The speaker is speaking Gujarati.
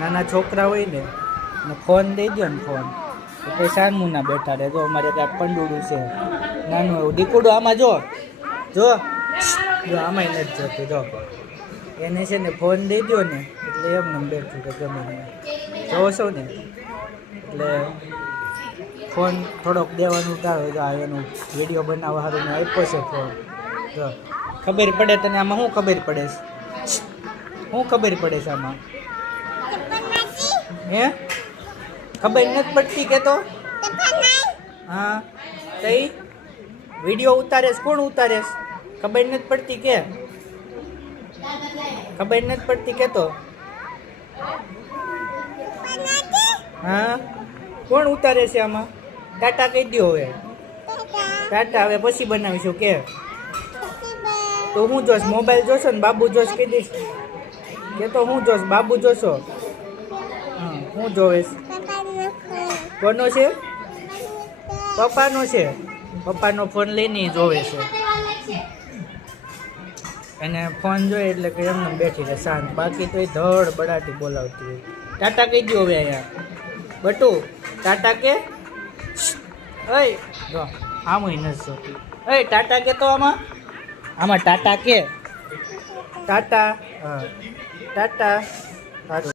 નાના છોકરા હોય ને ફોન દઈ દો ને ફોન તો કંઈ સાનમું ના બેઠા રહે. જો અમારે ત્યાં પંડુડું છે નાનું એવું દીકુડું. આમાં જો જો જો આમાં નથી જતું. જો એને છે ને ફોન દઈ દો ને એટલે એમને બેઠું કે ગમે જોવો છો ને એટલે ફોન થોડોક દેવાનું ટાળો. જો એનું વિડીયો બનાવવા સારું મેં આપ્યો છે ફોન. જો ખબર પડે તને આમાં શું ખબર પડે છે? શું ખબર પડે છે આમાં? હે ખબર નથી પડતી કે તો? હા તઈ વિડીયો ઉતારેસ કોણ ઉતારેસ? ખબર નથી પડતી કે? ખબર નથી પડતી કે તો? હા કોણ ઉતારે છે આમાં? ટાટા કહી દો હવે. ટાટા હવે પછી બનાવીશું કે? તો હું જોશ મોબાઈલ જોશો ને બાબુ જોશ કહી દઈશ કે તો હું જોશ બાબુ જોશો? હા હું જોવેશ? કોનો છે? પપ્પાનો છે. પપ્પાનો ફોન લઈને જોવે છે. અને ફોન જોઈએ એટલે કે એમને બેઠી રહે શાંત. બાકી તો એ ધડ બડાટી બોલાવતી હોય. ટાટા કહી દો હવે અહીંયા. બટુ ટાટા કે? ઓય જો આમ નથી જોતી. ઓય ટાટા કે તો આમાં આમાં ટાટા કે? ટાટા હા ટાટા સારું.